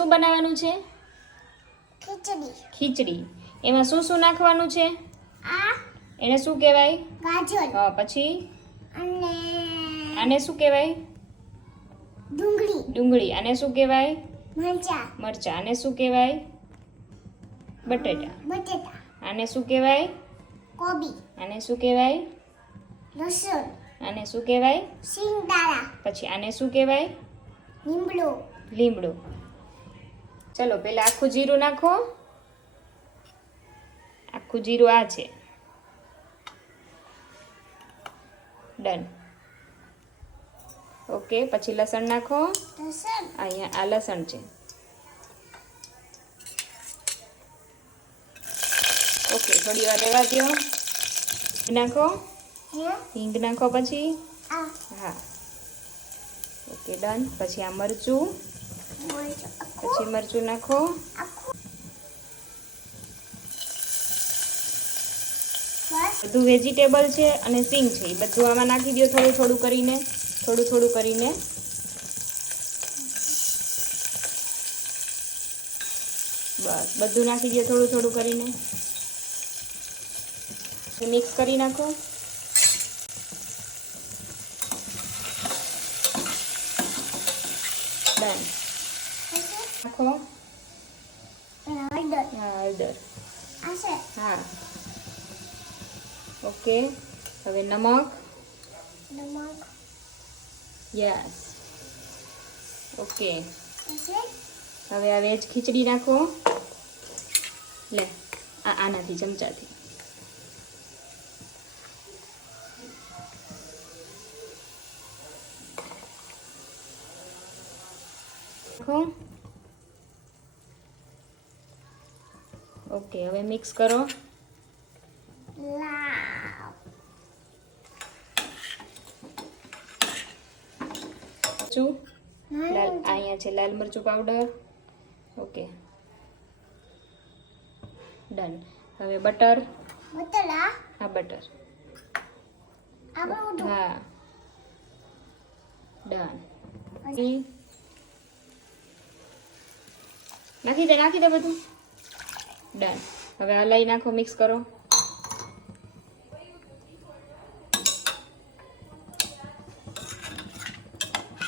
શું બનાવવાનું છે? ખીચડી. ખીચડી. એમાં શું શું નાખવાનું છે? એને શું કહેવાય? ગાજર. હા, પછી અને આને શું કહેવાય? ડુંગળી. ડુંગળી. આને શું કહેવાય? મરચાં. મરચાં. આને શું કહેવાય? બટેટા. બટેટા. આને શું કહેવાય? કોબી. આને શું કહેવાય? લસણ. આને શું કહેવાય? સિંગદાણા. પછી આને શું કહેવાય? લીમડો. લીમડો. ચલો પહેલા આખું જીરું નાખો. આખું જીરું આ છે. ડન. ઓકે, પછી લસણ નાખો. લસણ. અહીંયા આ લસણ છે. ઓકે, થોડી વાર રહેવા દો. નાખો. હિંગ નાખો પછી. હા. Okay, done. પછી આ મરચું. પછી મરચું નાખો. બધું વેજીટેબલ છે અને સિંગ છે એ બધું આમાં નાખી દો થોડું થોડું કરીને. થોડું થોડું કરીને. બસ બધું નાખી દો થોડું થોડું કરીને. મિક્સ કરી નાખો. ડન. નાખો. હા, હળદર. હા. ઓકે, હવે નમક. યસ. ઓકે, હવે આ વેજ ખીચડી નાખો. લે આનાથી ચમચાથી. નાખો. ઓકે, હવે મિક્સ કરો. લાલ અહીંયા છે લાલ મરચું પાવડર. Okay, done. હવે બટર. હા, બટર. હા, ડન. નાખી દે બધું. ડન. હવે હલાઈ નાખો, મિક્સ કરો.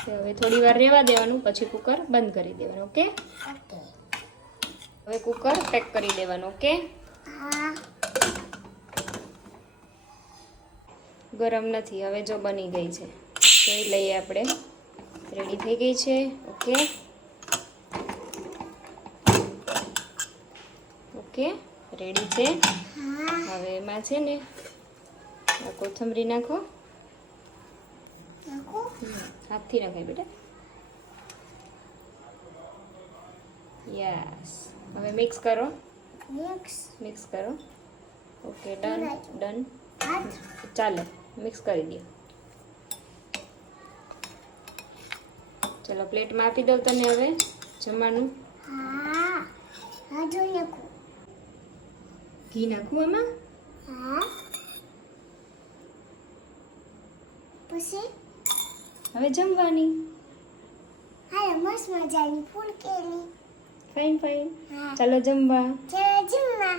હવે થોડી વાર રહેવા દેવાનું, પછી કુકર બંધ કરી દેવાનું. ઓકે, હવે કુકર પેક કરી દેવાનું. ઓકે, ગરમ નથી. હવે જો બની ગઈ છે જોઈ લઈએ આપણે. રેડી થઈ ગઈ છે. ઓકે, ઓકે, રેડી છે. હવે એમાં છે ને કોથમરી નાખો. હાથથી નખાય બેટા. યસ. હવે મિક્સ કરો. મિક્સ કરો. Okay, done. ચાલો મિક્સ કરી દો. ચલો પ્લેટમાં આપી દઉં તને હવે જમવાનું. ઘી નાખું એમાં. પછી હવે જમવાની. મસ્ત મજાની ફૂલ કેરી. ફાઇન. ચાલો જમવા. જમવા.